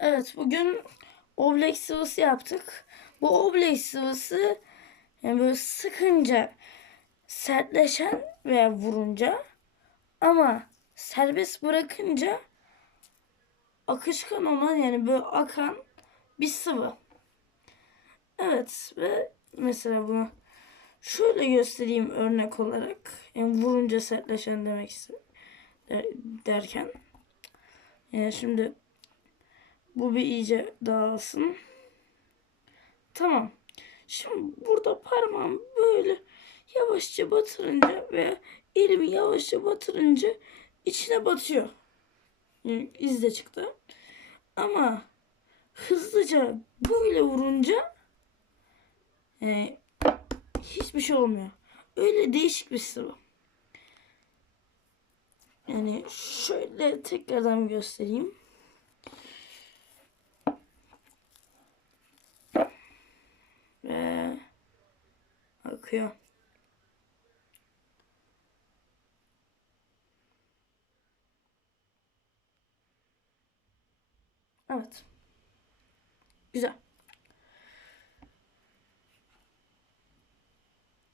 Evet bugün oblek sıvısı yaptık. Bu oblek sıvısı yani böyle sıkınca sertleşen veya vurunca ama serbest bırakınca akışkan olan yani böyle akan bir sıvı. Evet ve mesela bunu şöyle göstereyim örnek olarak. Yani vurunca sertleşen demek istedim derken. Yani şimdi bu bir iyice dağılsın. Tamam. Şimdi burada parmağım böyle yavaşça batırınca ve elimi yavaşça batırınca içine batıyor. İz de çıktı. Ama hızlıca böyle vurunca e, hiçbir şey olmuyor. Öyle değişik bir sıvı. Yani şöyle tekrardan göstereyim. Ve akıyor. Evet. Güzel.